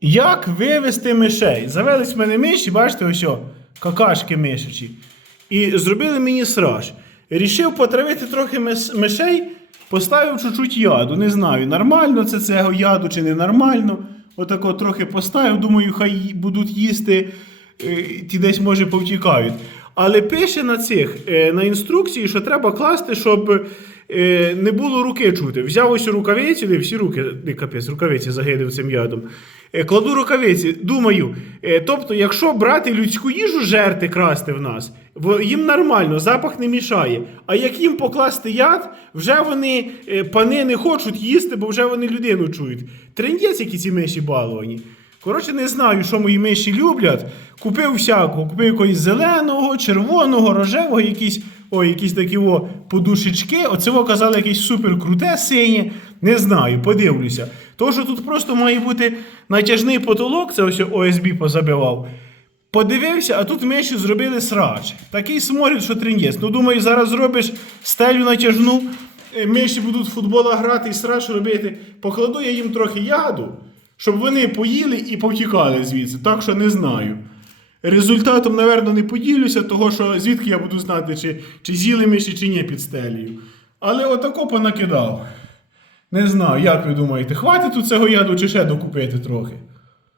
Як вивести мишей? Завелись в мене миші, бачите, ось о, какашки мишечі. І зробили мені сраж. Рішив потравити трохи мишей, поставив чуть-чуть яду. Не знаю, нормально це цього яду чи не нормально. Отако трохи поставив, думаю, хай будуть їсти, е, ті десь може повтікають. Але пише на цих е, на інструкції, що треба класти, щоб е, не було руки чути. Взяв ось рукавиці, не всі руки, не капець, рукавиці загинув цим ядом. Е, Кладу рукавиці, думаю, тобто, якщо брати людську їжу, жерти красти в нас, їм нормально, запах не мішає. А як їм покласти яд, вже вони пани не хочуть їсти, бо вже вони людину чують. Трендець, які ці миші баловані. Коротше, не знаю, що мої миші люблять. Купив всякого, купив якогось зеленого, червоного, рожевого, якісь, ой, якісь такі о, подушечки. Оце во казали якесь супер круте синє. Не знаю, подивлюся. То, що тут просто має бути натяжний потолок, це ось ОСБ позабивав. Подивився, а тут миші зробили срач. Такий сморід, що трендець. Ну, думаю, зараз зробиш стелю натяжну, е, миші будуть в футбола грати і срач робити. Покладу я їм трохи яду, щоб вони поїли і повтікали звідси. Так що не знаю. Результатом, напевно, не поділюся, того що звідки я буду знати, чи, чи з'їли миші, чи ні під стелею. Але отако понакидав. Не знаю, як ви думаєте, хватить тут цього яду чи ще докупити трохи?